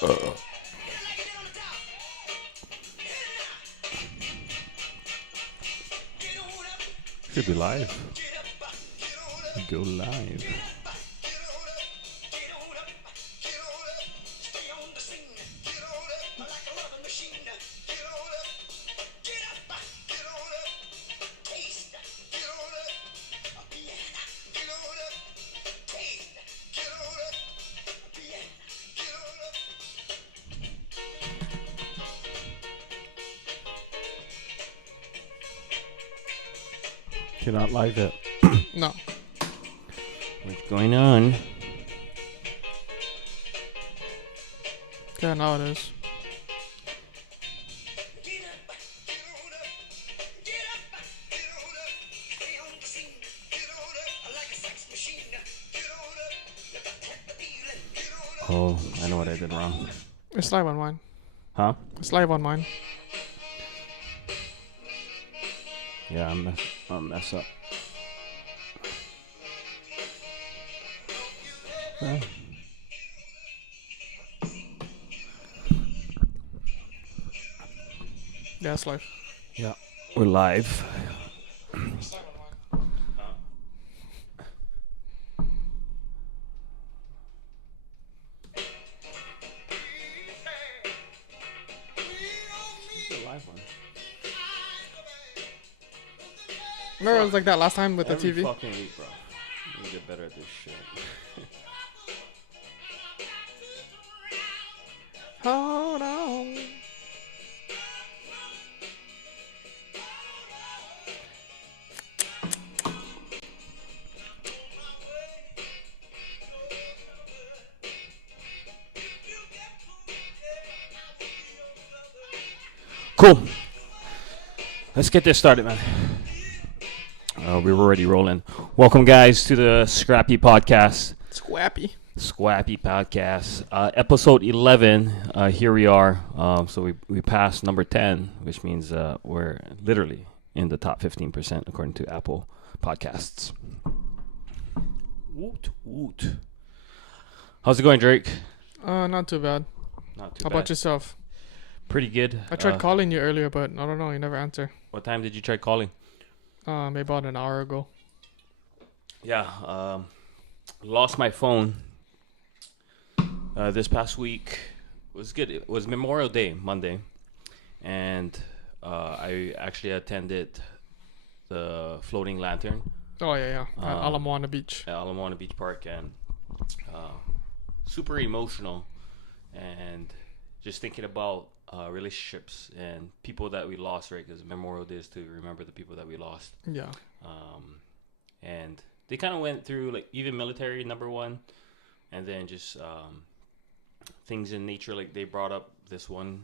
Should be live. Go live. You're not live yet. No. What's going on? Yeah, now it is. Oh, I know what I did wrong. It's live on mine. Huh? It's live on mine. Yeah, I'm mess up. Yeah. Yeah, it's live. Yeah, we're live. It's live on mine. The live one. Remember it was like that last time with the Every TV? fucking week, bro. You get better at this shit. Hold on. Cool. Let's get this started, man. We were already rolling. Welcome, guys, to the Scrappy podcast. Scrappy. Scrappy podcast. Episode 11. Here we are. So we passed number 10, which means we're literally in the top 15% according to Apple Podcasts. Woot, woot. How's it going, Drake? Not too bad. Not too How bad. about yourself? Pretty good. I tried calling you earlier, but I don't know. You never answer. What time did you try calling? Maybe about an hour ago. Yeah, lost my phone this past week. It was good. It was Memorial Day, Monday, and I actually attended the floating lantern Oh, yeah. At Alamoana Beach. at Alamoana Beach Park, and super emotional, and just thinking about relationships and people that we lost, right? Because Memorial Day is to remember the people that we lost. Yeah. And they kind of went through like even military, number one, and then just things in nature. Like they brought up this one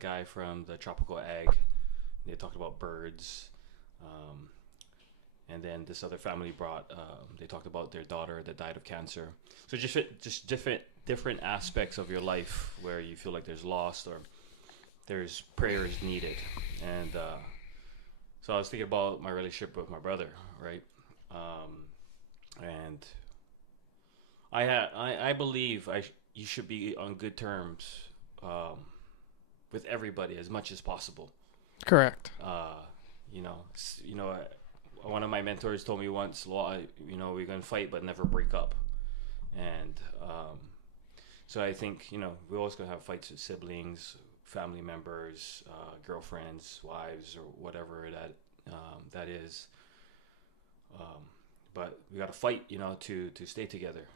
guy from the tropical ag. They talked about birds, and then this other family brought. They talked about their daughter that died of cancer. So just different aspects of your life where you feel like there's loss or there's prayers needed. And so I was thinking about my relationship with my brother, right? And I believe you should be on good terms with everybody as much as possible. Correct. One of my mentors told me once, Loa'a, we're gonna fight but never break up. And so I think we're always gonna have fights with siblings, family members, girlfriends, wives, or whatever that is. But we got to fight, to stay together.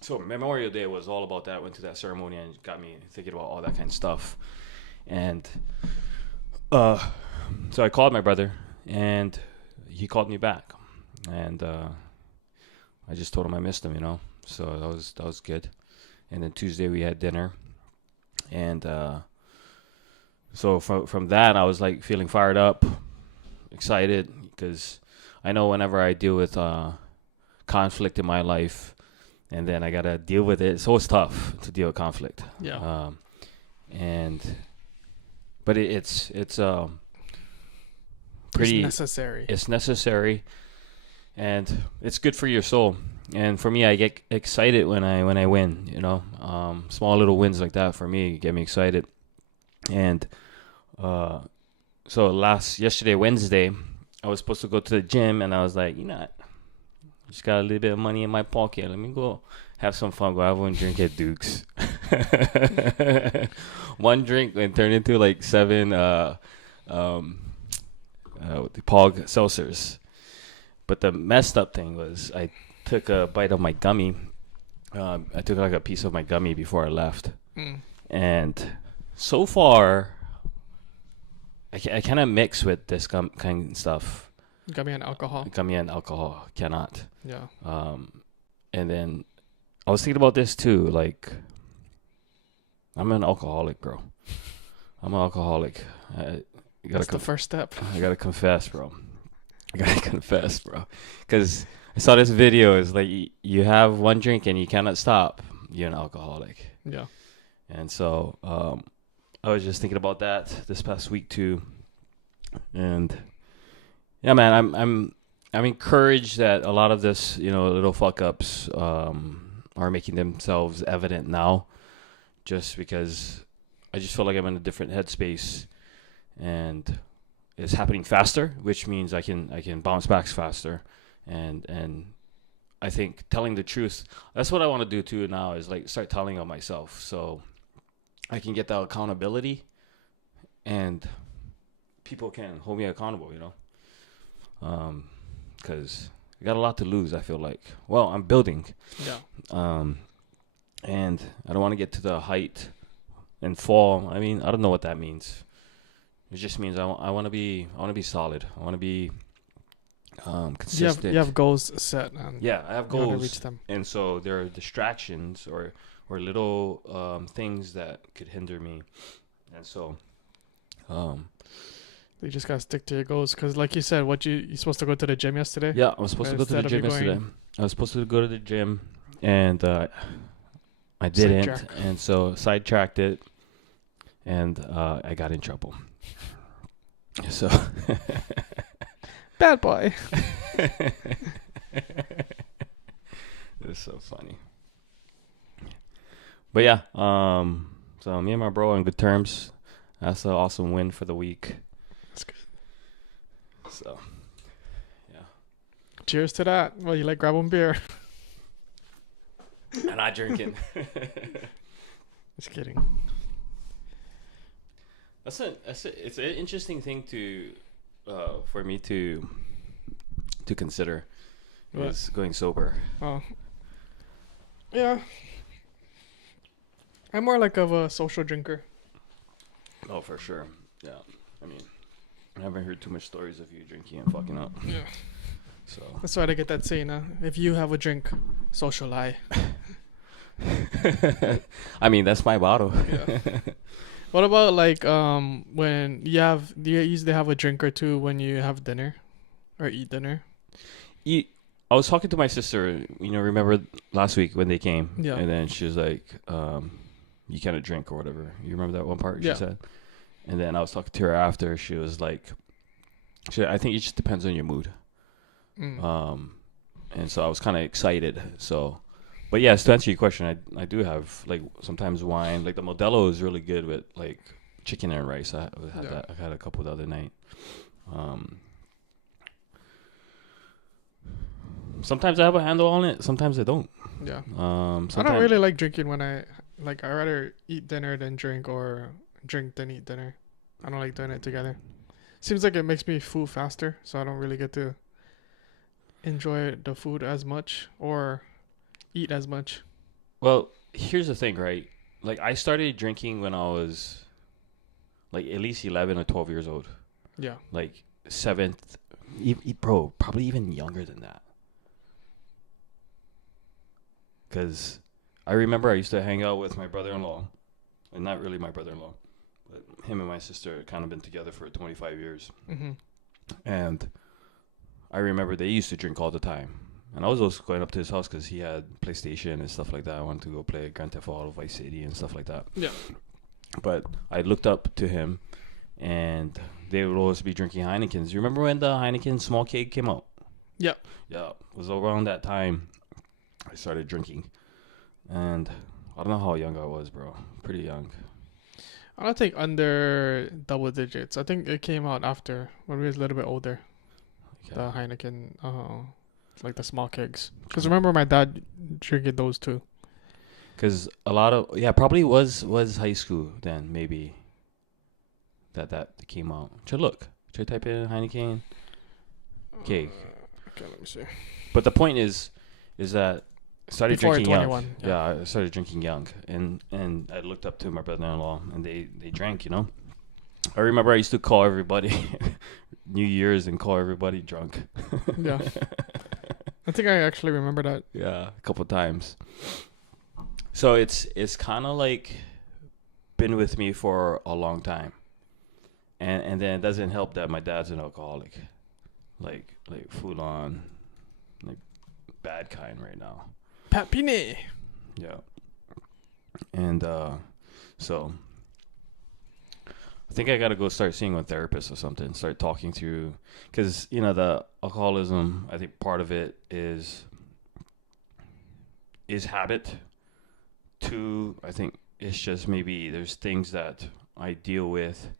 So Memorial Day was all about that. I went to that ceremony and got me thinking about all that kind of stuff. And so I called my brother, and he called me back. And I just told him I missed him, So that was good. And then Tuesday we had dinner. And so from that, I was like feeling fired up, excited, because I know whenever I deal with conflict in my life, and then I gotta deal with it, it's always tough to deal with conflict. Yeah. But it's pretty It's necessary. It's necessary, and it's good for your soul. And for me, I get excited when I win. Small little wins like that for me get me excited. And so yesterday Wednesday, I was supposed to go to the gym, and I was like, just got a little bit of money in my pocket. Let me go have some fun. Go have one drink at Duke's. One drink and turned into like 7 Pog seltzers. But the messed up thing was I took a bite of my gummy. I took like a piece of my gummy before I left. And so far, I cannot mix with this kind of stuff. Gummy and alcohol. Cannot. Yeah. And then I was thinking about this too. Like, I'm an alcoholic, bro. I'm an alcoholic. That's the first step. I gotta confess, bro. Because I saw this video. It's like you have one drink and you cannot stop. You're an alcoholic. Yeah. And so I was just thinking about that this past week too. And yeah, man, I'm encouraged that a lot of this, little fuck ups are making themselves evident now, just because I just feel like I'm in a different headspace, and it's happening faster, which means I can bounce back faster, and I think telling the truth, that's what I want to do too now, is like start telling on myself, so I can get that accountability, and people can hold me accountable, because I got a lot to lose. I feel like, well, I'm building, and I don't want to get to the height and fall. I mean, I don't know what that means. It just means I want to be solid. I want to be consistent. You have goals set. And I have goals. You want to reach them. And so there are distractions or little things that could hinder me. And so you just gotta stick to your goals, because like you said, you supposed to go to the gym yesterday? Yeah, I was supposed to go to the gym yesterday. I was supposed to go to the gym, and I didn't, and so sidetracked it, and I got in trouble. So bad boy. It's so funny. But yeah, so me and my bro are on good terms. That's an awesome win for the week. That's good. So, yeah. Cheers to that. Well, you like grab one beer. I'm not drinking. Just kidding. It's an interesting thing for me to consider. What? Is going sober. Oh. Yeah. I'm more like of a social drinker. Oh, for sure. Yeah. I mean, I haven't heard too much stories of you drinking and fucking up. Yeah. So that's why I get that saying, if you have a drink, social lie. I mean, that's my motto. Yeah. What about like when do you usually have a drink or two when you have dinner or eat dinner? I was talking to my sister, remember last week when they came? Yeah. And then she was like, you cannot drink or whatever. You remember that one part she said? And then I was talking to her after. She was like, I think it just depends on your mood. And so I was kind of excited. So, but yes, to answer your question, I do have like sometimes wine. Like the Modelo is really good with like chicken and rice. I had that. I had a couple the other night. Sometimes I have a handle on it. Sometimes I don't. Yeah. I don't really like drinking when I rather eat dinner than drink, or drink then eat dinner. I don't like doing it together. Seems like it makes me full faster, so I don't really get to enjoy the food as much or eat as much. Well, here's the thing, right? Like I started drinking when I was like at least 11 or 12 years old. Yeah. Like 7th, bro, probably even younger than that. Because I remember I used to hang out with my brother-in-law, and not really my brother-in-law, but him and my sister had kind of been together for 25 years. Mm-hmm. And I remember they used to drink all the time. And I was also going up to his house because he had PlayStation and stuff like that. I wanted to go play Grand Theft Auto, Vice City and stuff like that. Yeah. But I looked up to him, and they would always be drinking Heinekens. You remember when the Heineken small keg came out? Yeah. Yeah. It was around that time. I started drinking, and I don't know how young I was, bro. Pretty young. I don't think under double digits. I think it came out after when we was a little bit older. Okay. The Heineken, like the small kegs. Because remember my dad drinking those too. Because a lot of probably was high school then, maybe that came out. Should look. Should I type in Heineken keg? Okay, let me see. But the point is that I started Before drinking 21, young. yeah. Yeah, I started drinking young, and I looked up to my brother-in-law, and they drank. You know, I remember I used to call everybody New Year's and call everybody drunk. Yeah, I think I actually remember that. Yeah, a couple times. So it's kind of like been with me for a long time, and then it doesn't help that my dad's an alcoholic, like full on, like bad kind right now. Papine. Yeah. And so I think I gotta go start seeing a therapist or something. Start talking through, because the alcoholism. I think part of it is habit. Two, I think it's just maybe there's things that I deal with,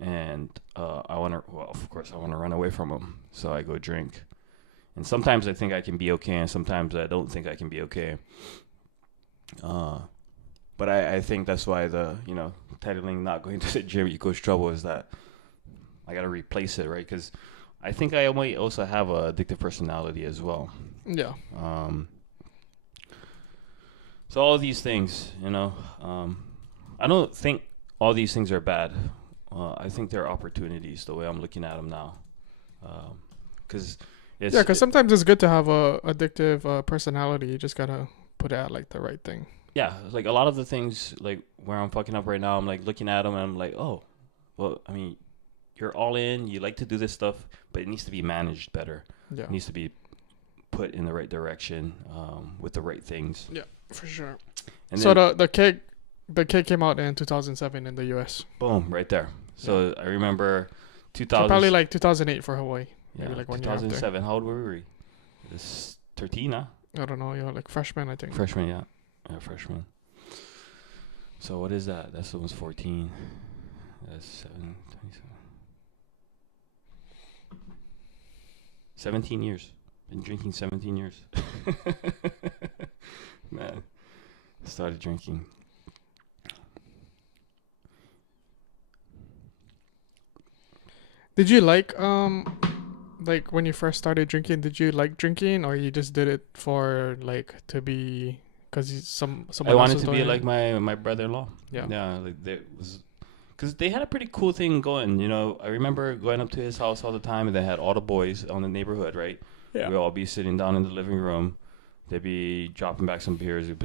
and I want to. Well, of course, I want to run away from them, so I go drink. And sometimes I think I can be okay, and sometimes I don't think I can be okay. But I think that's why the titling not going to the gym equals trouble is that I got to replace it, right? Because I think I might also have a addictive personality as well. Yeah. So all of these things, I don't think all these things are bad. I think they're opportunities, the way I'm looking at them now. Because sometimes it's good to have a addictive personality. You just gotta put out like the right thing. Yeah, like a lot of the things, like where I'm fucking up right now, I'm like looking at them and I'm like, oh, well, I mean, you're all in. You like to do this stuff, but it needs to be managed better. Yeah, it needs to be put in the right direction, with the right things. Yeah, for sure. And so then, the cake came out in 2007 in the US. Boom, right there. So I remember 2000. So probably like 2008 for Hawaii. Yeah, maybe like 1 2007. year after. How old were we? This 13, huh? I don't know. You're like freshman, I think. Freshman, yeah. Yeah, freshman. So what is that? That's almost 14. That's 27. 17 years. Been drinking 17 years. Man. Started drinking. Did you like when you first started drinking, did you like drinking, or you just did it for like to be because someone I else wanted was to be doing like it? my brother-in-law. Yeah. Yeah, like they was, because they had a pretty cool thing going. I remember going up to his house all the time, and they had all the boys on the neighborhood, right? Yeah. We'd all be sitting down in the living room. They'd be dropping back some beers. We'd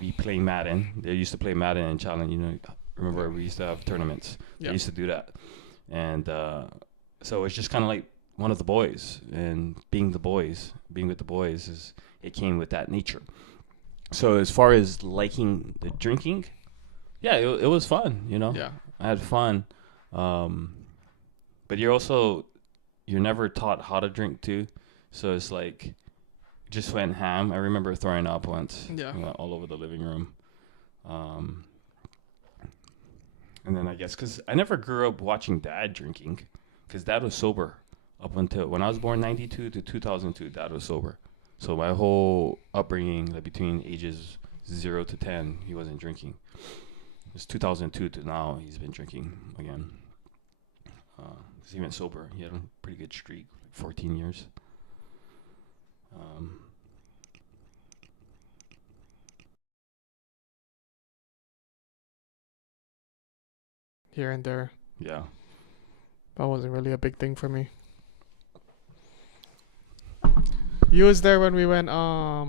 be playing Madden. They used to play Madden and challenge. Remember we used to have tournaments. Yeah. They used to do that, and so it's just kind of like one of the boys, and being with the boys it came with that nature. So as far as liking the drinking, yeah, it was fun. Yeah. I had fun, but you're never taught how to drink too, so it's like just went ham. I remember throwing up once, Yeah. all over the living room, and then I guess because I never grew up watching Dad drinking, because Dad was sober up until when I was born, 92 to 2002. Dad was sober, so my whole upbringing, like between ages 0 to 10, he wasn't drinking. It's 2002 to now he's been drinking again. Because he went sober. He had a pretty good streak, 14 years. Here and there. Yeah. That wasn't really a big thing for me. You was there when we went, I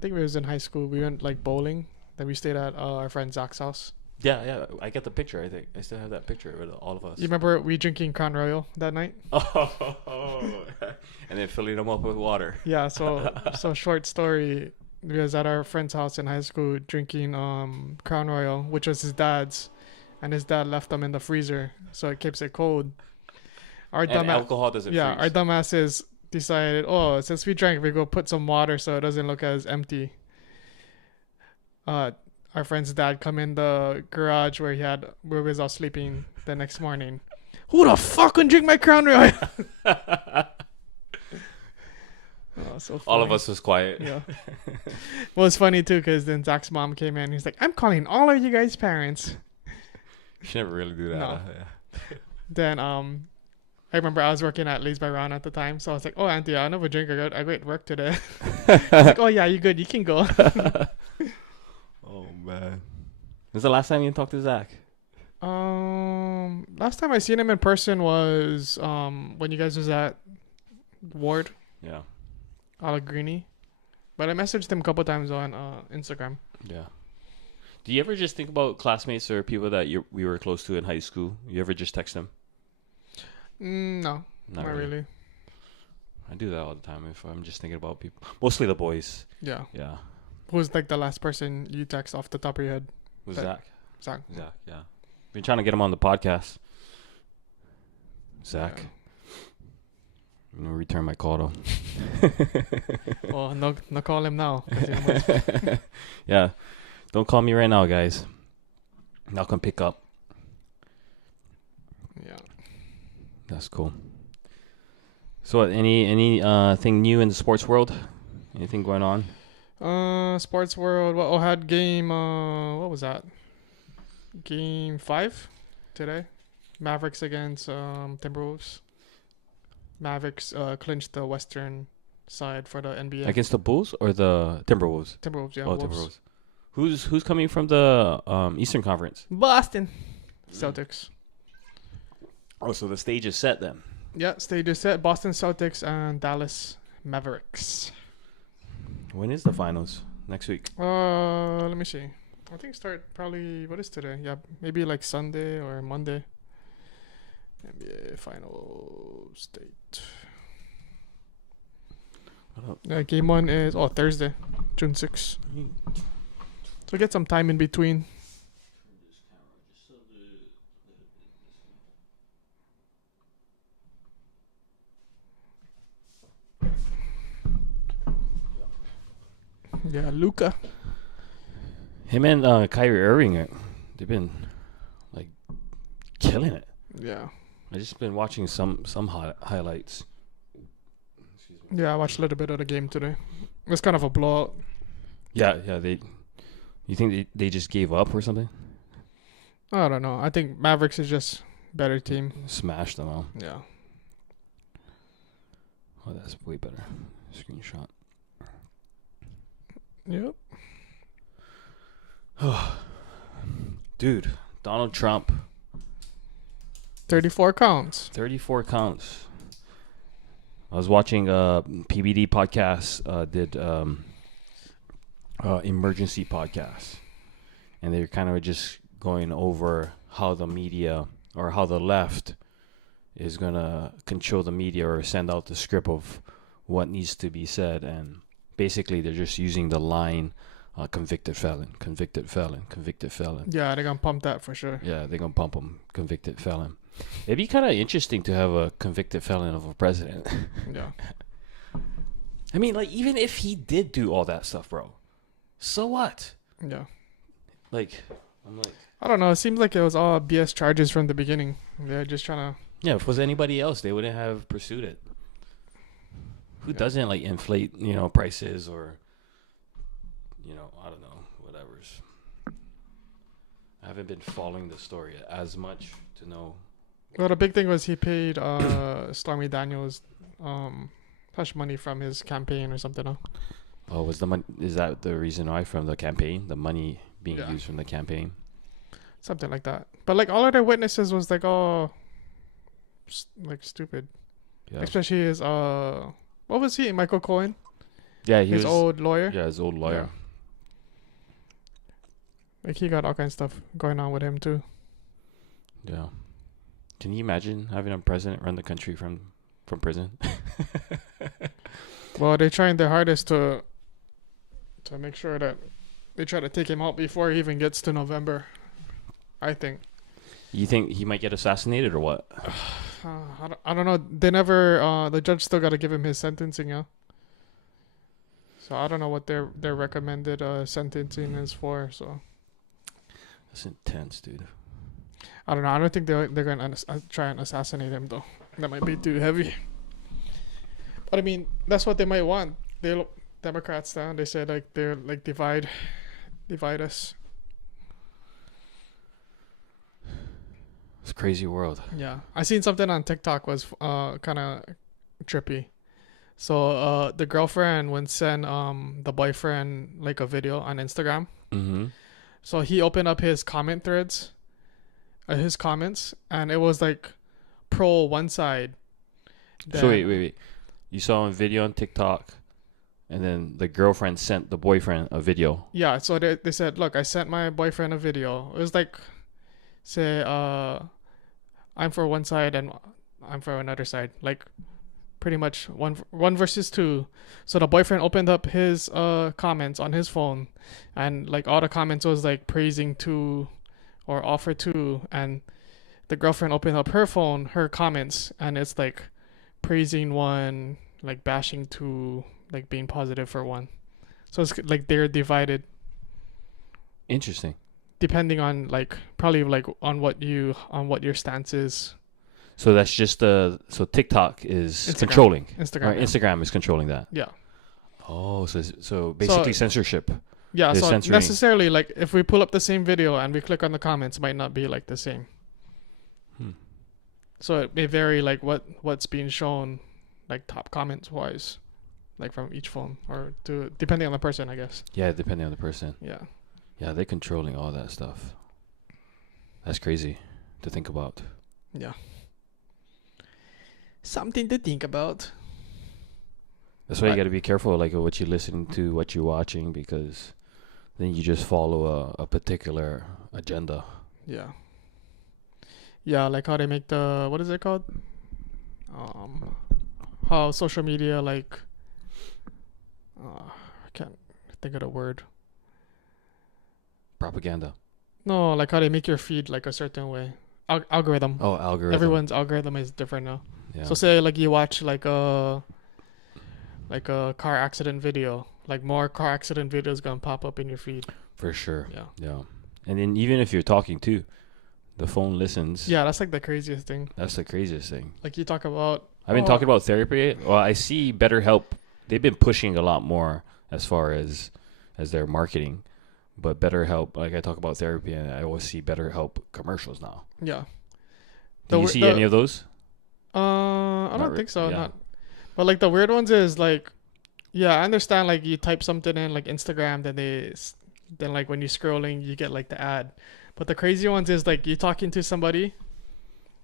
think we was in high school. We went like bowling. Then we stayed at our friend Zach's house. Yeah. I got the picture, I think. I still have that picture with all of us. You remember we drinking Crown Royal that night? Oh. And then filling them up with water. Yeah, so short story. We was at our friend's house in high school drinking Crown Royal, which was his dad's. And his dad left them in the freezer, so it keeps it cold. And alcohol doesn't freeze. Our dumbasses decided, oh, since we drank, we go put some water so it doesn't look as empty. Our friend's dad come in the garage where we was all sleeping the next morning. Who the fuck can drink my Crown Royal? Oh, so funny. All of us was quiet. Yeah. Well, it's funny too because then Zach's mom came in. He's like, "I'm calling all of you guys' parents." You should never really do that. No. Yeah. Then I remember I was working at Lee's by Round at the time, so I was like, "Oh, Auntie, I don't have a drink. I got work today." She's like, "Oh yeah, you good? You can go." Oh man, when's the last time you talked to Zach? Last time I seen him in person was when you guys was at Ward. Yeah. Allegrini. But I messaged him a couple times on Instagram. Yeah. Do you ever just think about classmates or people that we were close to in high school? You ever just text them? No, not really. I do that all the time if I'm just thinking about people. Mostly the boys. Yeah. Yeah. Who's like the last person you text off the top of your head? Was Zach? Zach, yeah. Been trying to get him on the podcast. Zach. Yeah. I'm gonna return my call though. Oh, no call him now. Yeah. Don't call me right now, guys. Not gonna pick up. Yeah. That's cool. So any thing new in the sports world? Anything going on? Sports world. Well, I had game what was that? Game 5 today. Mavericks against Timberwolves. Mavericks clinched the western side for the NBA. Against the Bulls or the Timberwolves? Timberwolves, yeah. Oh, Timberwolves. Who's coming from the Eastern Conference? Boston Celtics. Oh, so the stage is set then. Yeah, stage is set. Boston Celtics and Dallas Mavericks. When is the finals? Next week? Let me see. I think start probably, what is today? Yeah, maybe like Sunday or Monday. NBA final state. Game 1 is Thursday, June 6th. So get some time in between. Yeah, Luka. Him and Kyrie Irving, they've been like killing it. Yeah. I just been watching some highlights. Yeah, I watched a little bit of the game today. It was kind of a blowout. Yeah. You think they just gave up or something? I don't know. I think Mavericks is just better team. Smashed them all. Yeah. Oh, that's way better. Screenshot. Yep. Dude, Donald Trump. 34 counts. 34 counts. I was watching PBD podcast did emergency podcast, and they're kind of just going over how the media or how the left is gonna control the media or send out the script of what needs to be said, and basically they're just using the line convicted felon, convicted felon, convicted felon. Yeah, they're gonna pump that for sure. Yeah, they're gonna pump them, convicted felon. It'd be kind of interesting to have a convicted felon of a president. Yeah. I mean, like, even if he did do all that stuff, bro, so what? Yeah. Like, I'm like, I don't know. It seems like it was all BS charges from the beginning. They're just trying to. yeah, if it was anybody else, they wouldn't have pursued it. Who doesn't like inflate, prices or, I don't know, whatever's. I haven't been following the story as much to know. Well, the big thing was he paid Stormy Daniels hush money from his campaign or something. Huh? Oh, was the money? Is that the reason why from the campaign? The money being used from the campaign? Something like that. But like all other witnesses was like, like stupid. Yeah. Especially his what was he? Michael Cohen. Yeah, his old lawyer. Yeah, his old lawyer. Yeah. Like he got all kinds of stuff going on with him too. Yeah. Can you imagine having a president run the country from prison? Well, they're trying their hardest to make sure that they try to take him out before he even gets to November. I think. You think he might get assassinated or what? I don't know. They never. The judge still got to give him his sentencing, yeah. So I don't know what their recommended sentencing is for. So That's intense, dude. I don't know. I don't think they're gonna try and assassinate him though. That might be too heavy. But I mean, that's what they might want. They Democrats down. They said like they're like divide us. It's a crazy world. Yeah, I seen something on TikTok was kind of trippy. So the girlfriend would send the boyfriend like a video on Instagram. Mm-hmm. So he opened up his comment threads, his comments, and it was like pro one side. So wait. You saw a video on TikTok, and then the girlfriend sent the boyfriend a video. Yeah, so they said, look, I sent my boyfriend a video. It was like, say, I'm for one side and I'm for another side. Like, pretty much one versus two. So the boyfriend opened up his comments on his phone, and like all the comments was like praising two or offer two, and the girlfriend opened up her phone, her comments, and it's like praising one, like bashing two, like being positive for one. So it's like they're divided. Interesting. Depending on like probably like on what your stance is. So that's just so TikTok is Instagram. controlling. Instagram. Or Instagram is controlling that. Yeah. Oh, so basically censorship. Yeah, They're so censoring. necessarily like if we pull up the same video and we click on the comments, it might not be like the same. So it may vary like what's being shown, like top comments wise, like from each phone or to depending on the person, I guess. Yeah, depending on the person. Yeah. Yeah, they're controlling all that stuff. That's crazy to think about. Yeah. Something to think about. That's why you got to be careful, like what you're listening to, what you're watching, because then you just follow a particular agenda. Yeah. Yeah, like how they make the, what is it called? How social media like, I can't think of the word. Propaganda. No, like how they make your feed like a certain way. Algorithm. Oh, algorithm. Everyone's algorithm is different now. Yeah. So say like you watch like a car accident video, like more car accident videos gonna pop up in your feed. For sure. Yeah. Yeah. And then even if you're talking too, the phone listens. Yeah, that's like the craziest thing. That's the craziest thing. Like you talk about. I've been talking about therapy. Well, I see BetterHelp. They've been pushing a lot more as far as their marketing. But BetterHelp, like I talk about therapy, and I always see BetterHelp commercials now. Yeah. Do you see any of those? I don't think so. Yeah. Not. But like the weird ones is like, yeah, I understand. Like you type something in like Instagram, then like when you're scrolling, you get like the ad. But the crazy ones is like you talking to somebody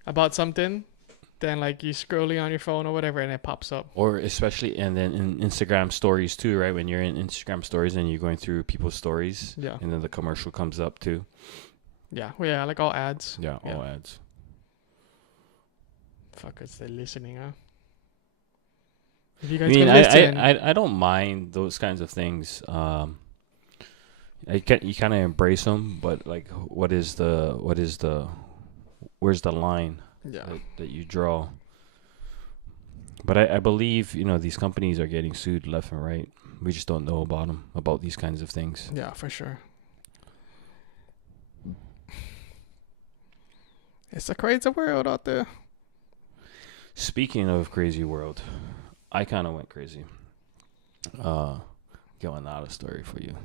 about something, then like you scrolling on your phone or whatever, and it pops up. Or especially, and then in Instagram stories too, right? When you're in Instagram stories and you're going through people's stories, Yeah. and then the commercial comes up too. Yeah. Well, yeah, like all ads. Yeah, Yeah. all ads. Fuckers, they're listening, huh? If you guys I mean, can listen, I don't mind those kinds of things. You kind of embrace them, but like, where's the line yeah. that you draw? But I believe these companies are getting sued left and right. We just don't know about these kinds of things. Yeah, for sure. It's a crazy world out there. Speaking of crazy world, I kind of went crazy. Got another story for you.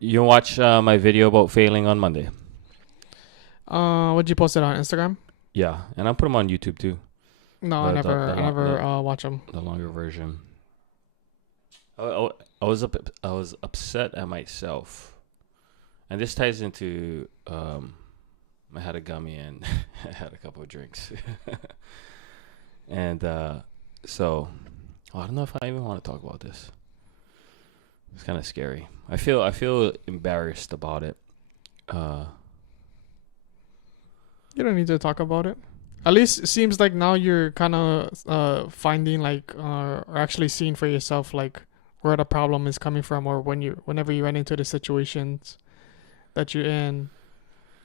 You watch my video about failing on Monday? Would you post it on Instagram? Yeah, and I put them on YouTube too. No, I never watch them. The longer version. I was upset at myself, and this ties into I had a gummy and I had a couple of drinks, and so I don't know if I even want to talk about this. It's kind of scary. I feel embarrassed about it. You don't need to talk about it. At least it seems like now you're kind of finding like or actually seeing for yourself like where the problem is coming from, or whenever you run into the situations that you're in,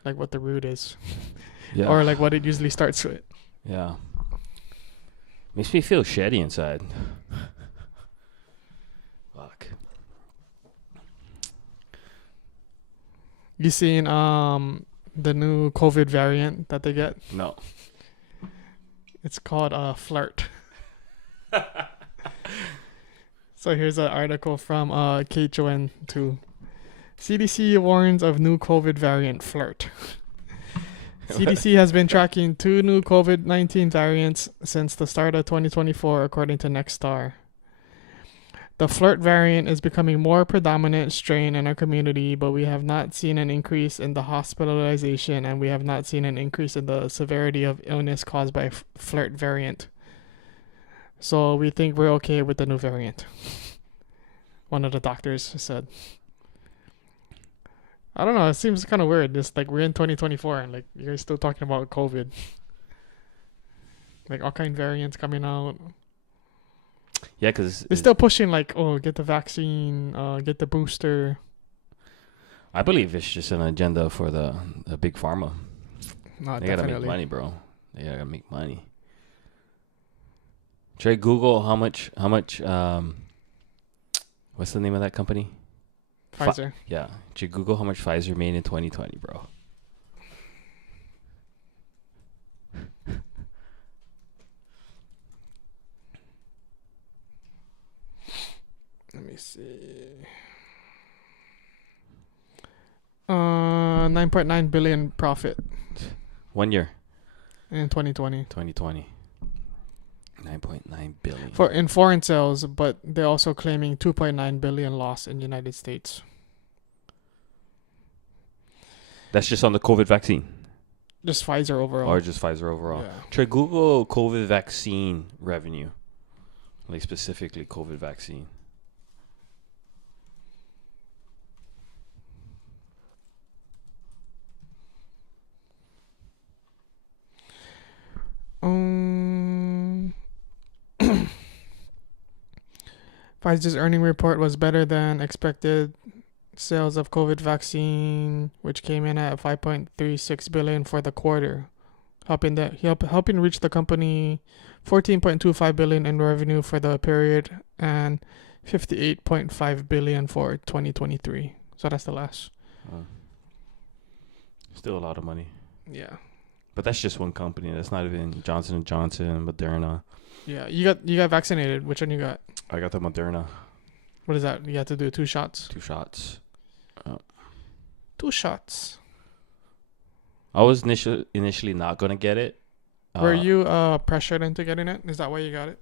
like what the root is, Yeah. or like what it usually starts with. Yeah. Makes me feel shitty inside. Fuck. You seen the new COVID variant that they get? No. It's called flirt. So here's an article from KHON2. CDC warns of new COVID variant flirt. CDC has been tracking 2 new COVID-19 variants since the start of 2024, according to Nexstar. The flirt variant is becoming more predominant strain in our community, but we have not seen an increase in the hospitalization and we have not seen an increase in the severity of illness caused by flirt variant. So we think we're okay with the new variant. One of the doctors said. I don't know, it seems kind of weird. Just like we're in 2024 and like you're still talking about COVID. Like all kind of variants coming out. Yeah, because they're still pushing like, oh, get the vaccine, get the booster. I believe it's just an agenda for the big pharma. No, they gotta make money, bro. They gotta make money. Try Google how much what's the name of that company? Pfizer. Yeah. Did you Google how much Pfizer made in 2020, bro? Let me see. 9.9 billion profit. 1 year. In 2020. 2020. 9.9 billion. In foreign sales, but they're also claiming 2.9 billion loss in the United States. That's just on the COVID vaccine? Just Pfizer overall. Or just Pfizer overall. Yeah. Try Google COVID vaccine revenue. Like specifically COVID vaccine. Pfizer's earning report was better than expected. Sales of COVID vaccine, which came in at 5.36 billion for the quarter, helping reach the company 14.25 billion in revenue for the period and 58.5 billion for 2023. So that's the last. Still a lot of money. Yeah. But that's just one company. That's not even Johnson & Johnson, Moderna. Yeah, you got vaccinated. Which one you got? I got the Moderna. What is that? You have to do 2 shots? 2 shots. 2 shots. I was initially not going to get it. Were you pressured into getting it? Is that why you got it?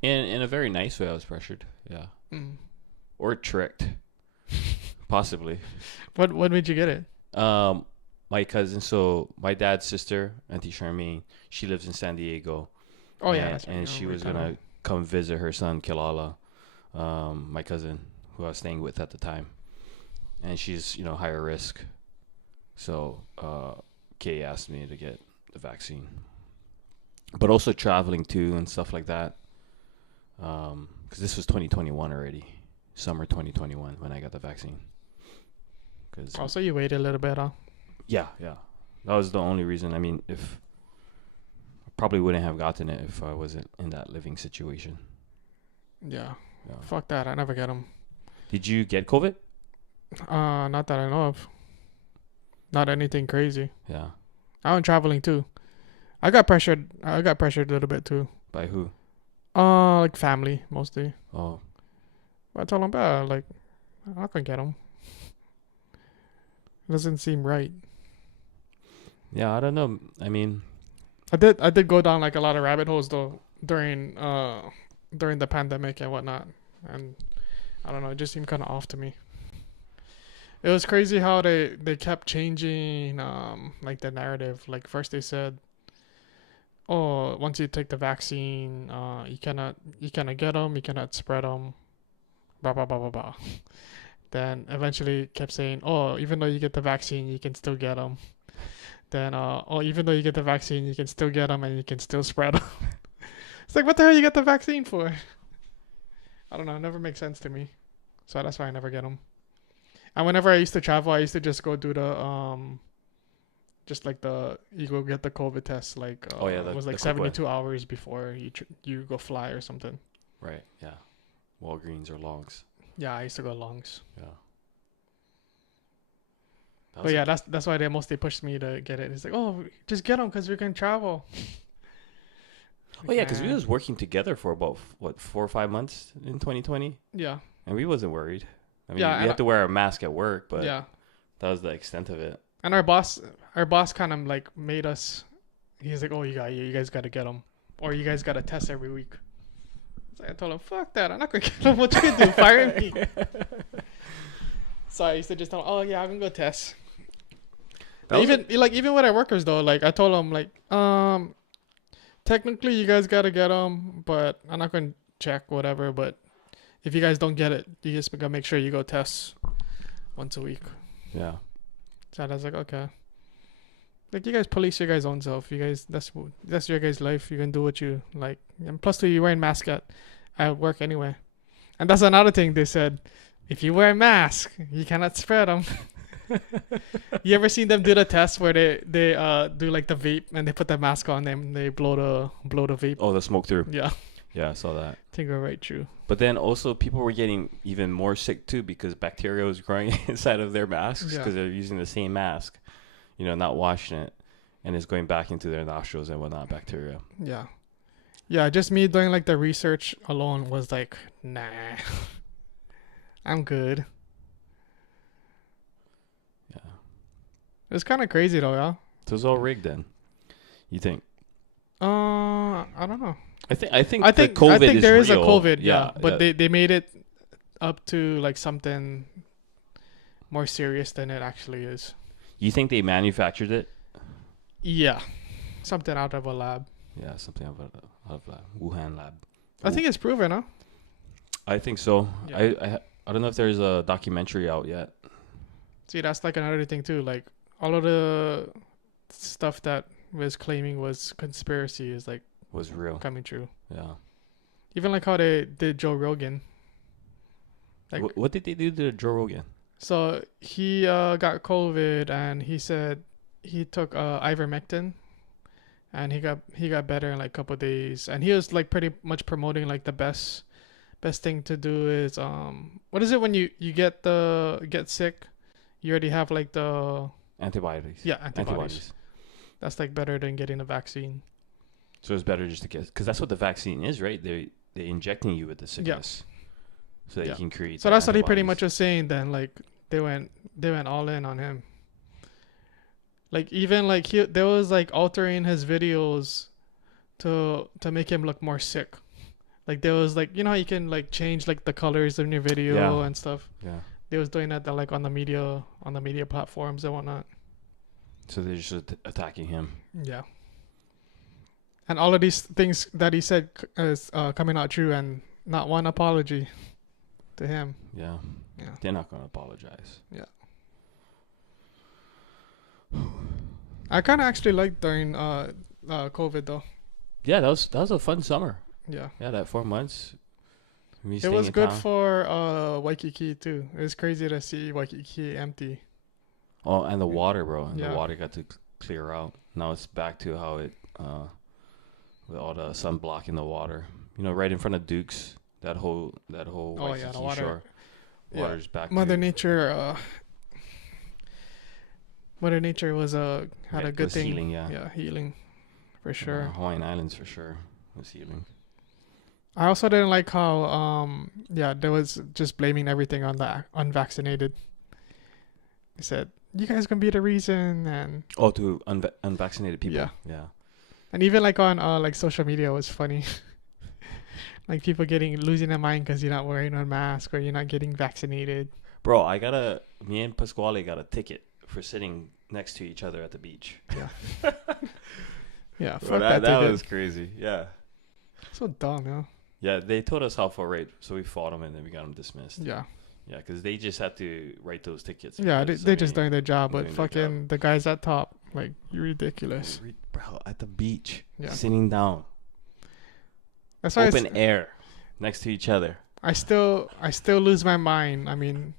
In a very nice way, I was pressured. Yeah. Or tricked. Possibly. What made you get it? My cousin, so my dad's sister, Auntie Charmaine, she lives in San Diego. Oh, yeah. That's right. And she was going to come visit her son, Kilala, my cousin, who I was staying with at the time. And she's, higher risk. So Kay asked me to get the vaccine. But also traveling too and stuff like that. Because this was 2021 already. Summer 2021 when I got the vaccine. Also, you waited a little bit, huh? Yeah. That was the only reason. I mean, I probably wouldn't have gotten it if I wasn't in that living situation. Yeah. Fuck that. I never get them. Did you get COVID? Not that I know of. Not anything crazy. Yeah. I went traveling too. I got pressured a little bit too. By who? Like family mostly. Oh. I told them, like, I'm not gonna get them. It doesn't seem right. Yeah, I don't know. I mean, I did go down like a lot of rabbit holes though during the pandemic and whatnot, and I don't know, it just seemed kind of off to me. It was crazy how they kept changing like the narrative. Like first they said, oh, once you take the vaccine, you cannot get them, you cannot spread them, blah blah blah blah blah. Then eventually kept saying, oh, even though you get the vaccine, you can still get them. Then, even though you get the vaccine, you can still get them and you can still spread them. It's like, what the hell you get the vaccine for? I don't know. It never makes sense to me. So that's why I never get them. And whenever I used to travel, I used to just go do Just like you go get the COVID test, like it was like quick one. 72 hours before you go fly or something. Right. Yeah. Walgreens or Longs. Yeah, I used to go Longs. Yeah. But yeah, that's why they mostly pushed me to get it. It's like, oh, just get them because we can travel. Oh yeah, because we was working together for about 4 or 5 months in 2020. Yeah. And we wasn't worried. I mean, Yeah, we have to wear a mask at work, but yeah, that was the extent of it. and our boss kind of like made us. He's like, oh, you guys got to get them, or you guys got to test every week. So I told him, fuck that, I'm not gonna get them. What you gonna do? Fire me? So I used to just tell him, oh yeah, I'm gonna go test. Even with our workers though, like I told them like, technically you guys gotta get them, but I'm not gonna check whatever. But if you guys don't get it, you just gotta make sure you go test once a week. Yeah. So I was like, okay. Like you guys police your guys' own self. You guys, that's your guys' life. You can do what you like. And plus, you're wearing mask at work anyway. And that's another thing they said. If you wear a mask, you cannot spread them. You ever seen them do the test where they do like the vape and they put the mask on them and they blow the vape? Oh, the smoke through. Yeah. Yeah, I saw that. I think we're right true. But then also people were getting even more sick too because bacteria was growing inside of their masks because they're using the same mask, not washing it, and it's going back into their nostrils and whatnot, bacteria. Yeah. Yeah, just me doing like the research alone was like, nah, I'm good. Yeah. It's kind of crazy though, yeah. So it's all rigged then, you think? I don't know. I think there is a COVID, yeah. But they made it up to like something more serious than it actually is. You think they manufactured it? Yeah, something out of a lab. Yeah, something out of a Wuhan lab. I think it's proven, huh? I think so. Yeah. I don't know if there's a documentary out yet. See, that's like another thing too. Like all of the stuff that was claiming was conspiracy is like was real coming true. Yeah. Even like how they did Joe Rogan. Like what did they do to Joe Rogan? So he got COVID and he said he took ivermectin and he got better in like a couple of days, and he was like pretty much promoting like the best thing to do is what is it when you get sick, you already have like the antibiotics. Yeah, antibodies. That's like better than getting a vaccine. So it's better just to get, because that's what the vaccine is, right? They injecting you with the sickness, so that you can create. So that's what he pretty much was saying. Then like they went all in on him. Like even like there was like altering his videos to make him look more sick. Like there was like how you can like change like the colors in your video and stuff. Yeah. They was doing that like on the media platforms and whatnot. So they're just attacking him. Yeah. And all of these things that he said is coming out true, and not one apology to him. Yeah. Yeah. They're not gonna apologize. Yeah. I kind of actually liked during COVID though. Yeah, that was a fun summer. Yeah. Yeah, that 4 months. It was good for Waikiki too. It was crazy to see Waikiki empty. Oh, and the water, bro. And the water got to clear out. Now it's back to how it with all the sun blocking the water. Right in front of Duke's, that whole Waikiki the water. shore. Water's back. Mother Nature was had a good thing. Healing, yeah, healing for sure. Hawaiian Islands for sure was healing. I also didn't like how there was just blaming everything on the unvaccinated. They said you guys can be the reason, and to unvaccinated people. Yeah. And even like on like social media was funny. Like people losing their mind because you're not wearing a mask or you're not getting vaccinated. Bro, me and Pasquale got a ticket for sitting next to each other at the beach. Yeah. Yeah, fuck that was crazy. Yeah. So dumb, yeah. Yeah, they told us how far right, so we fought them and then we got them dismissed. Yeah. Yeah, because they just had to write those tickets. Yeah, they're just doing their job, but fucking the guys at top, like, you're ridiculous. Bro, at the beach, sitting down. That's why open air, next to each other. I still lose my mind. I mean,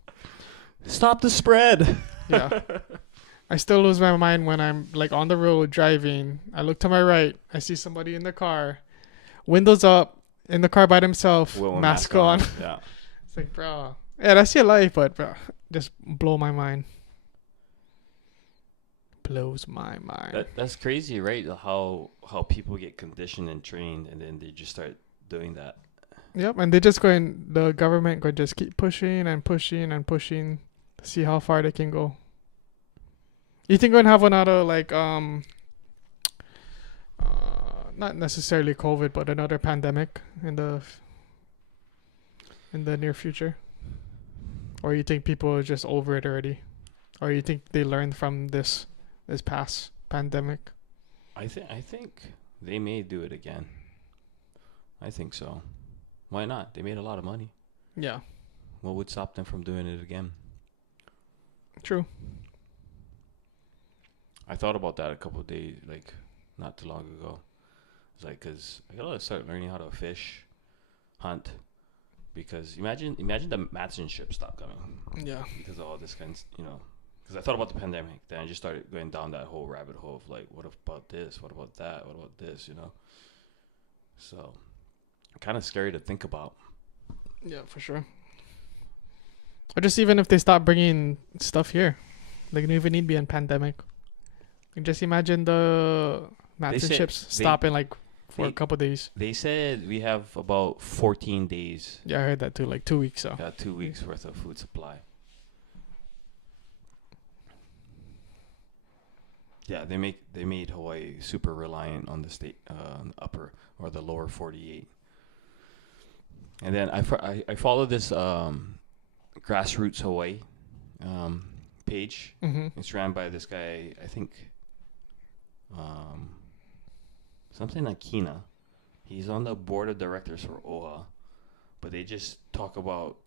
stop the spread. Yeah. I still lose my mind when I'm like on the road driving. I look to my right. I see somebody in the car, windows up, in the car by themselves, With a mask on. Yeah. It's like, bro, yeah, that's your life, but bro, just blow my mind. Blows my mind. That's crazy, right? How people get conditioned and trained, and then they just start doing that. Yep, and they just going. The government going just keep pushing and pushing and pushing to see how far they can go. You think we're gonna have another like not necessarily COVID, but another pandemic in the near future? Or you think people are just over it already? Or you think they learned from this past pandemic? I think they may do it again. I think so. Why not? They made a lot of money. Yeah. What would stop them from doing it again? True. I thought about that a couple of days, like not too long ago. It's like, cause I gotta start learning how to fish, hunt, because imagine the Matson ship stopped coming. Yeah. Because of all this kind, because I thought about the pandemic, then I just started going down that whole rabbit hole of like, what about this? What about that? What about this? So, kind of scary to think about. Yeah, for sure. Or just even if they stop bringing stuff here, they don't even need to be in pandemic. Just imagine the Matson ships stopping like for a couple of days. They said we have about 14 days. Yeah, I heard that too, like 2 weeks. So. Yeah, 2 weeks worth of food supply. Yeah, they made Hawaii super reliant on the state, upper or the lower 48. And then I follow this Grassroots Hawaii page. Mm-hmm. It's ran by this guy, I think, something like Kina. He's on the board of directors for Loa'a, but they just talk about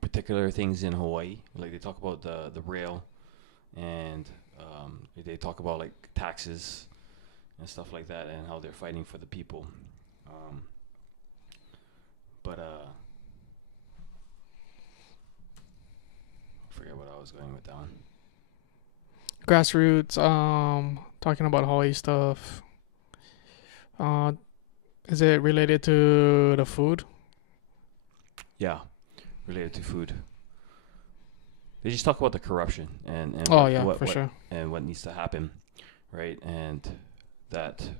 particular things in Hawaii. Like they talk about the rail, and they talk about like taxes and stuff like that, and how they're fighting for the people. But I forget what I was going with that one. Grassroots, talking about Hawaii stuff. Is it related to the food? Yeah, related to food. They just talk about the corruption and for sure, and what needs to happen, right? And that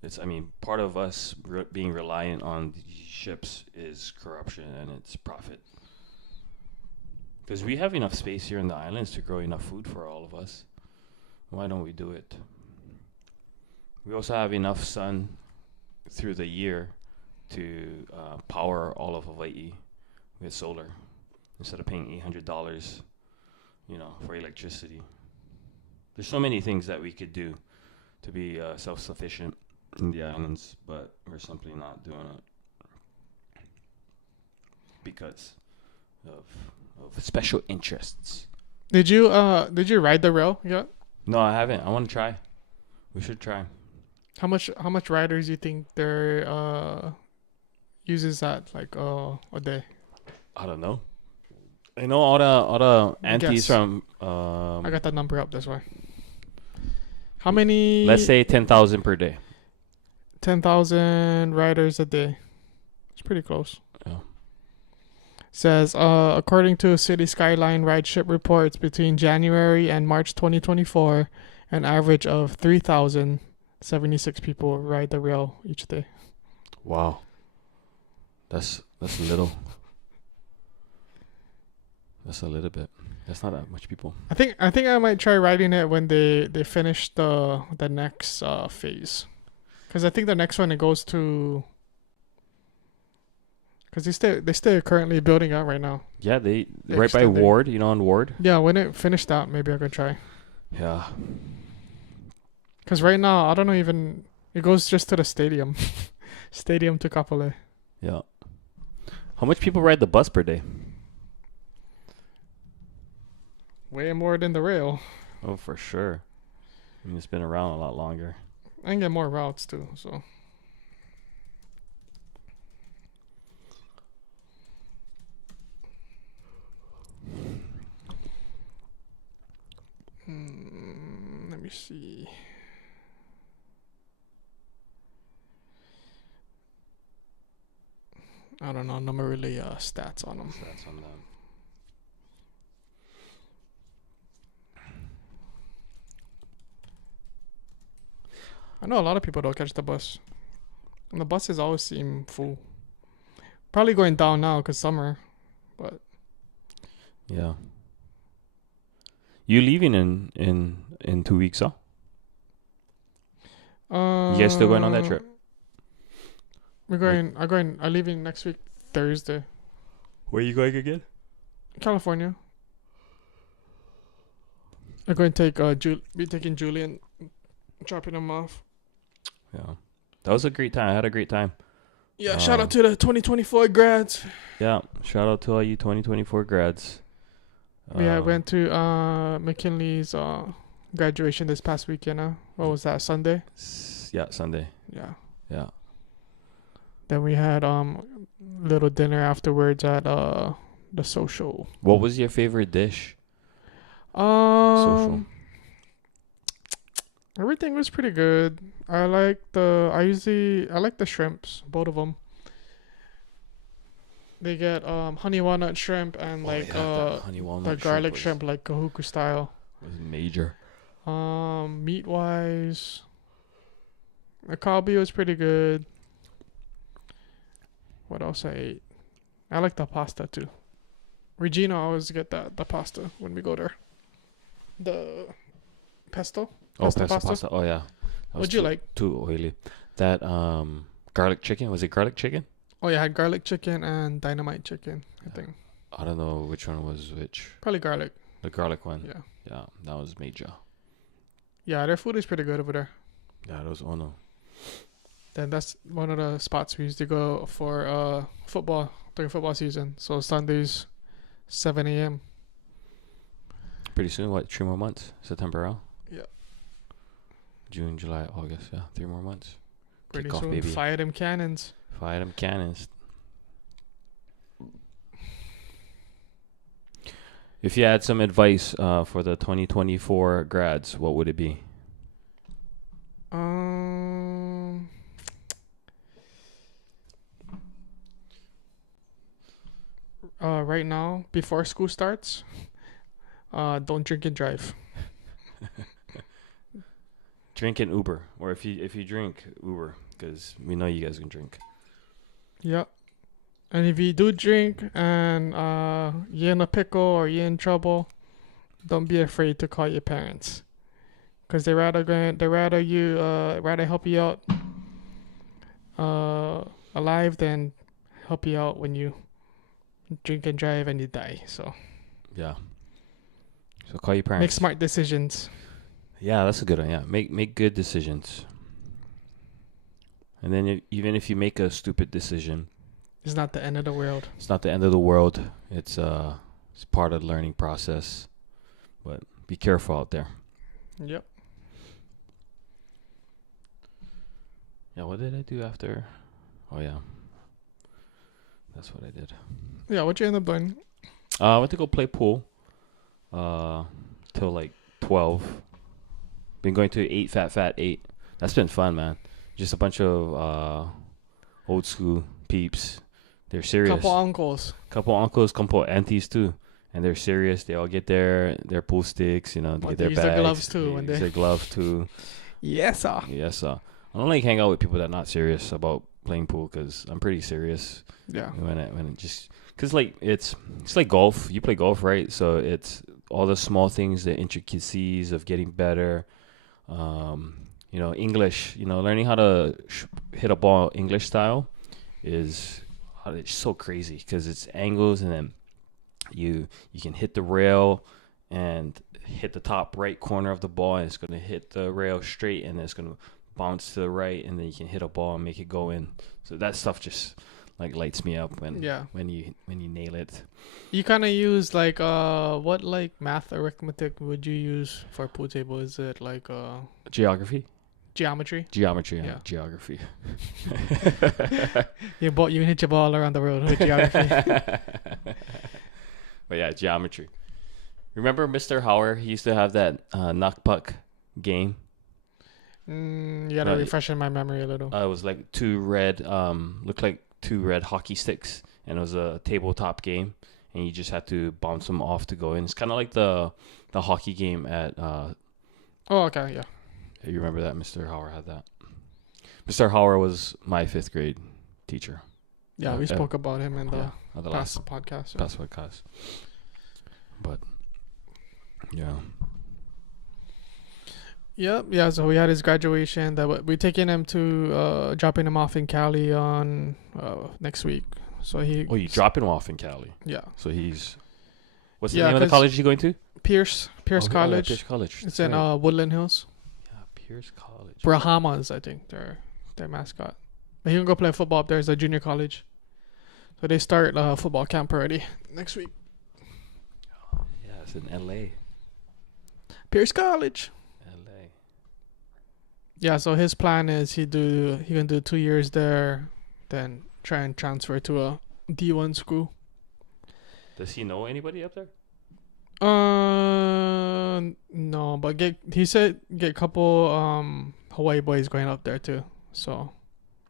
it's, part of us being reliant on these ships is corruption and it's profit. Because we have enough space here in the islands to grow enough food for all of us. Why don't we do it? We also have enough sun through the year to power all of Hawaii with solar instead of paying $800, for electricity. There's so many things that we could do to be self-sufficient in the islands, but we're simply not doing it because of special interests. Did you ride the rail yet? No, I haven't. I want to try. We should try. How much riders do you think there uses that like a day? I don't know. I know all the aunties from. I got that number up this way. How many? Let's say 10,000 per day. 10,000 riders a day. It's pretty close. Yeah. Says according to City Skyline Rideship reports, between January and March 2024, an average of 3,076 people ride the rail each day. Wow. That's little. That's a little bit. That's not that much people. I think I might try riding it when they finish the next phase, because I think the next one it goes to. Because they still currently building out right now. Yeah, they right by Ward, on Ward. Yeah, when it finished out, maybe I could try. Yeah. Because right now, I don't know even... It goes just to the stadium. Stadium to Kapolei. Yeah. How much people ride the bus per day? Way more than the rail. Oh, for sure. It's been around a lot longer. I can get more routes too, so... me see. I don't know. No really stats on them. Stats on them. I know a lot of people don't catch the bus. And the buses always seem full. Probably going down now because summer. But yeah. You leaving in 2 weeks, huh? You guys still going on that trip? I'm leaving next week Thursday. Where are you going again? California. I'm going to be taking Julian, dropping him off. Yeah. That was a great time. I had a great time. Yeah, shout out to the 2024 grads. Yeah, shout out to all you 2024 grads. I went to McKinley's graduation this past weekend. What was that, Sunday? Yeah, Sunday. Yeah. Yeah. Then we had little dinner afterwards at the social. What was your favorite dish? Social. Everything was pretty good. I like the shrimps, both of them. They get honey walnut shrimp and the garlic shrimp like Kahuku style. Was major. Meat wise, the kalbi was pretty good. What else I ate? I like the pasta too. Regina always get the pasta when we go there. The pesto. Pesto pasta. Oh yeah. What'd you like? Too oily. That garlic chicken. Was it garlic chicken? Oh yeah, I had garlic chicken and dynamite chicken. I think. I don't know which one was which. Probably garlic. The garlic one. Yeah. Yeah, that was major. Yeah, their food is pretty good over there. Yeah, that was ono. Then that's one of the spots we used to go for football during football season. So Sundays, 7 a.m. Pretty soon, what? 3 more months? September, huh? Yeah. June, July, August. Yeah, 3 more months. Pretty Kick soon, off, baby. fire them cannons. Fire them cannons. If you had some advice for the 2024 grads, what would it be? Right now, before school starts, don't drink and drive. Drink and Uber, or if you drink, Uber, because we know you guys can drink. Yeah. And if you do drink and you're in a pickle or you're in trouble, don't be afraid to call your parents, because they rather help you out alive than help you out when you drink and drive and you die. So yeah. So call your parents. Make smart decisions. Yeah, that's a good one. Yeah, make good decisions. And then even if you make a stupid decision, it's not the end of the world. It's not the end of the world. It's part of the learning process. But be careful out there. Yep. Yeah, what did I do after? Oh yeah. That's what I did. Yeah, what you end up doing? I went to go play pool. Till like 12. Been going to 8 Fat 8. That's been fun, man. Just a bunch of old school peeps. They're serious. Couple uncles, couple aunties too. And they're serious. They all get their pool sticks, they get their bags. Their gloves too. They use their gloves too. Yes, sir. Yes, sir. I don't like hang out with people that are not serious about playing pool, because I'm pretty serious. Yeah. When it just, because like it's like golf. You play golf, right? So it's all the small things, the intricacies of getting better. English. Learning how to hit a ball English style is it's so crazy, because it's angles, and then you can hit the rail and hit the top right corner of the ball, and it's going to hit the rail straight, and then it's going to bounce to the right, and then you can hit a ball and make it go in. So that stuff just like lights me up when you nail it. You kind of use like what like math arithmetic would you use for pool table? Is it like geography? Geometry, yeah. Geography. You hit your ball around the road with geography. But yeah, geometry. Remember Mr. Hauer? He used to have that knock puck game. You gotta refresh in my memory a little. It was like two red, looked like two red hockey sticks, and it was a tabletop game, and you just had to bounce them off to go in. It's kind of like the hockey game at. Oh, okay, yeah. You remember that? Mr. Hauer had that. Mr. Hauer was my 5th grade teacher. Yeah, we spoke about him in the last podcast. Yeah. Past podcast. But yeah. Yep, yeah. So we had his graduation. That we taking him to dropping him off in Cali on next week. So he. Oh, you dropping him off in Cali? Yeah. So he's. What's the name of the college he's going to? Pierce College. Oh, yeah, Pierce College. It's in Woodland Hills. Yeah, Pierce College. Brahmas, I think their mascot. But he can go play football up there. It's a junior college. So they start football camp already next week. Yeah, it's in L.A. Pierce College. L.A. Yeah, so his plan is he can do 2 years there, then try and transfer to a D1 school. Does he know anybody up there? No, but he said get a couple Hawaii boys going up there too. So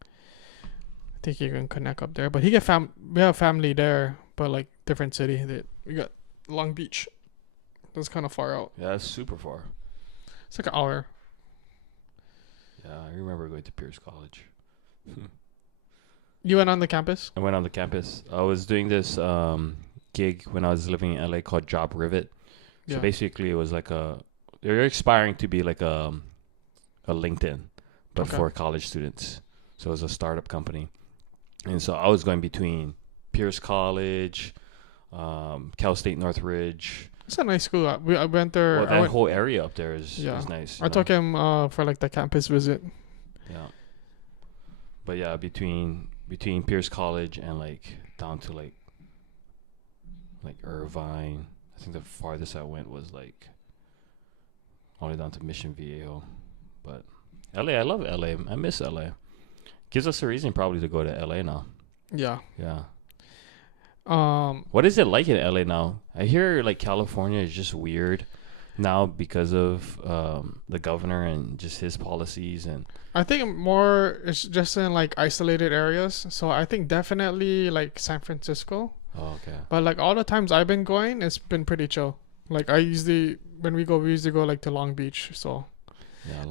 I think you can connect up there. But we have family there, but like different city. We got Long Beach. That's kind of far out. Yeah, that's super far. It's like an hour. Yeah, I remember going to Pierce College. You went on the campus? I went on the campus. I was doing this gig when I was living in LA called Job Rivet. So basically it was like they're aspiring to be like a LinkedIn, but for college students. So it was a startup company. And so I was going between Pierce College, Cal State Northridge. It's a nice school. I went there. Well, that whole area up there is nice. I took him for like the campus visit. Yeah. But yeah, between Pierce College and like down to like Irvine. I think the farthest I went was like only down to Mission Viejo. But LA, I love LA. I miss LA. Gives us a reason probably to go to LA now. Yeah. Yeah. What is it like in LA now? I hear like California is just weird now because of the governor and just his policies, and I think more it's just in like isolated areas. So I think definitely like San Francisco. Oh, okay. But like all the times I've been going, it's been pretty chill. Like we usually go like to Long Beach. So and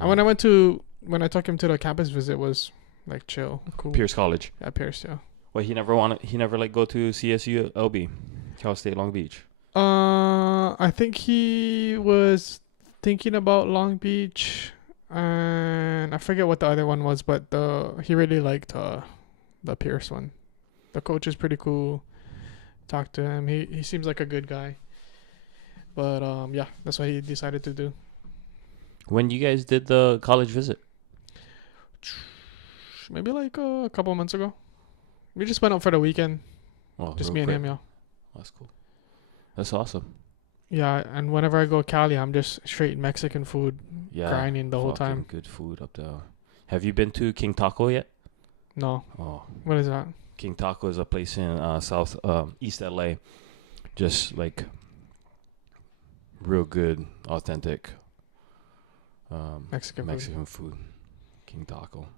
when I took him to the campus visit, it was like chill, cool. Pierce College. Yeah, Pierce. Yeah. Well, he never like go to CSU LB, Cal State Long Beach. I think he was thinking about Long Beach, and I forget what the other one was, but he really liked the Pierce one. The coach is pretty cool. Talk to him. He seems like a good guy. But yeah, that's what he decided to do. When you guys did the college visit? Maybe like a couple months ago. We just went out for the weekend. Oh, just me and him, yeah. That's cool. That's awesome. Yeah, and whenever I go Cali, I'm just straight Mexican food, grinding the whole time. Good food up there. Have you been to King Taco yet? No. Oh. What is that? King Taco is a place in East LA. Just like real good, authentic Mexican food. King Taco.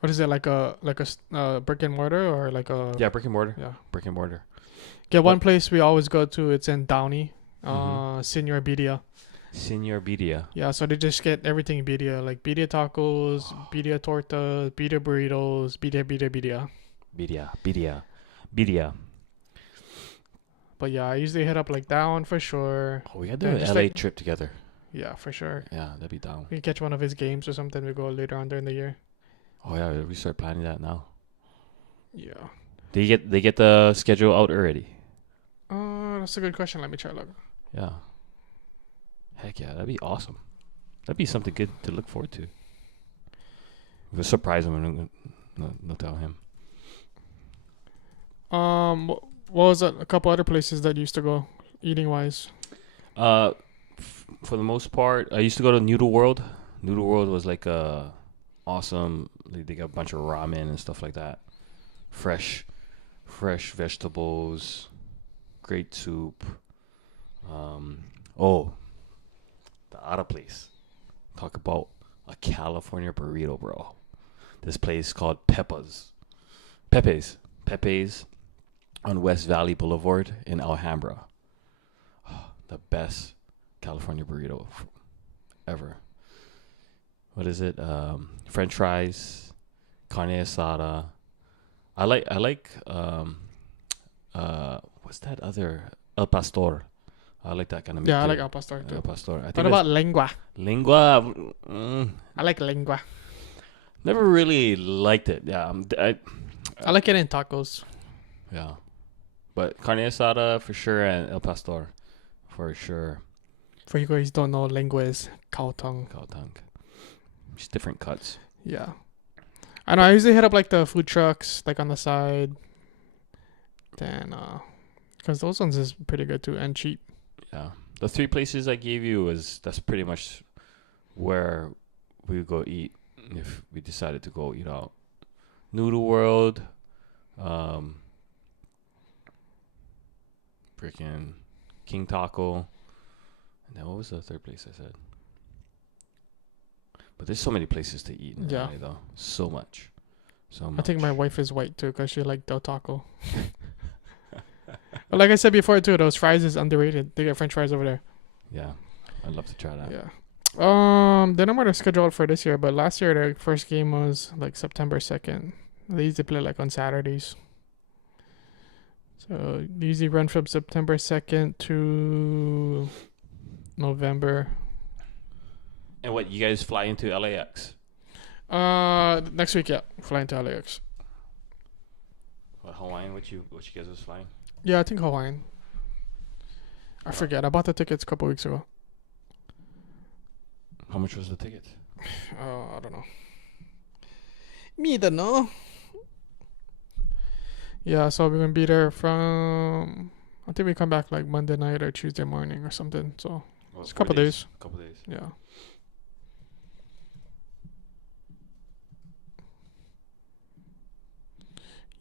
What is it, like a brick and mortar or like a... Yeah, brick and mortar. Yeah. Brick and mortar. Yeah, one place we always go to, it's in Downey. Senor Birria. Senor Birria. Yeah, so they just get everything birria, like birria tacos, birria tortas, birria burritos, birria. Birria. But yeah, I usually hit up like that one for sure. Oh, we gotta do an LA trip together. Yeah, for sure. Yeah, that'd be down. We can catch one of his games or something. We go later on during the year. Oh yeah, we start planning that now. Yeah. They get the schedule out already. That's a good question. Let me try to look. Yeah. Heck yeah, that'd be awesome. That'd be something good to look forward to. We'll surprise him and we'll tell him. What was it? A couple other places that you used to go eating wise? For the most part, I used to go to Noodle World. Noodle World was like awesome. They got a bunch of ramen and stuff like that. Fresh vegetables, great soup. The other place, talk about a California burrito, bro. This place called Pepe's on West Valley Boulevard in Alhambra. The best California burrito ever. What is it? French fries, carne asada. I like what's that other El Pastor? I like that kind of meat. Yeah, I too. like al pastor too. El Pastor. I think What about lengua? lingua? I like lengua. Never really liked it. Yeah, I like it in tacos. yeah. But carne asada for sure and El Pastor for sure. For you guys don't know, lengua is cow tongue. Cow tongue. Just different cuts. Yeah. I know. I usually hit up like the food trucks, like on the side. Then, because those ones is pretty good too and cheap. Yeah. The 3 places I gave you that's pretty much where we would go eat if we decided to go eat out. Noodle World, freaking King Taco, and then what was the 3rd place I said? But there's so many places to eat in LA though. So much. I think my wife is white too because she liked Del Taco. But like I said before too, those fries is underrated. They get French fries over there. Yeah, I'd love to try that. Yeah. Then I'm gonna schedule it for this year, but last year the first game was like September 2nd. They usually play like on Saturdays. So they usually run from September 2nd to November. And what, you guys fly into LAX? Next week, yeah, flying to LAX. What, Hawaiian? What you guys was flying? Yeah, I think Hawaiian. I forget. I bought the tickets a couple weeks ago. How much was the ticket? I don't know. Me don't know. Yeah, so we're gonna be there from. I think we come back like Monday night or Tuesday morning or something. So it's a couple days. Couple days. Yeah.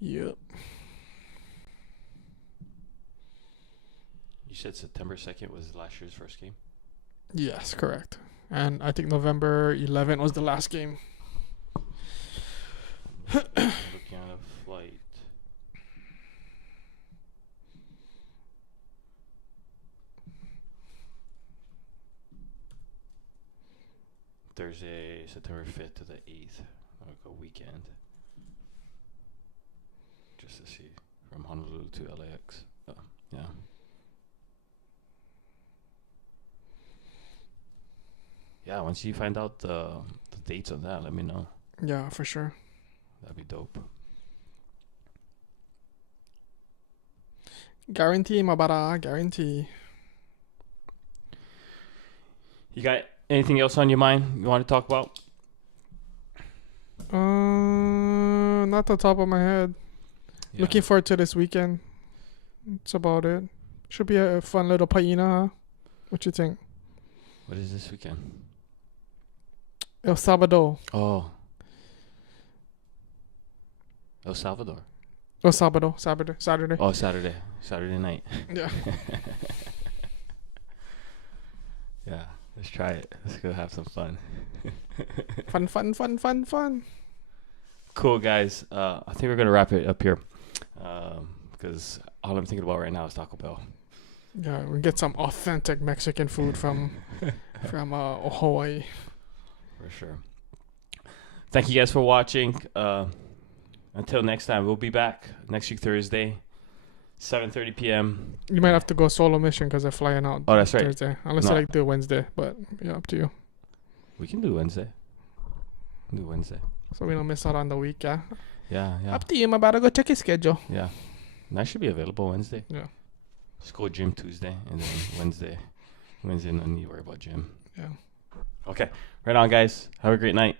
Yep. You said September 2nd was last year's first game? Yes, correct. And I think November 11th was the last game. Looking at a flight. Thursday, September 5th to the 8th. Like a weekend. Just to see. From Honolulu to LAX. Yeah. Yeah, once you find out the dates on that, let me know. Yeah, for sure. That'd be dope. Guarantee, Mabara, guarantee. You got anything else on your mind you want to talk about? Not the top of my head. Yeah. Looking forward to this weekend. That's about it. Should be a fun little paina, huh? What you think? What is this weekend? El Salvador. Oh. El Salvador. El Salvador. Saturday. Oh, Saturday. Saturday night. Yeah. Yeah. Let's try it. Let's go have some fun. Fun. Cool, guys. I think we're going to wrap it up here. Because all I'm thinking about right now is Taco Bell. Yeah, we get some authentic Mexican food from Hawaii. For sure. Thank you guys for watching. Until next time, we'll be back next week Thursday, 7:30 p.m. You might have to go solo mission because they're flying out. Oh, that's right. Thursday, unless I like do Wednesday, but yeah, up to you. We can do Wednesday. So we don't miss out on the week, yeah. Yeah. Up to you. I'm about to go check your schedule. Yeah. And I should be available Wednesday. Yeah. Just go gym Tuesday and then Wednesday, no need to worry about gym. Yeah. Okay. Right on, guys. Have a great night.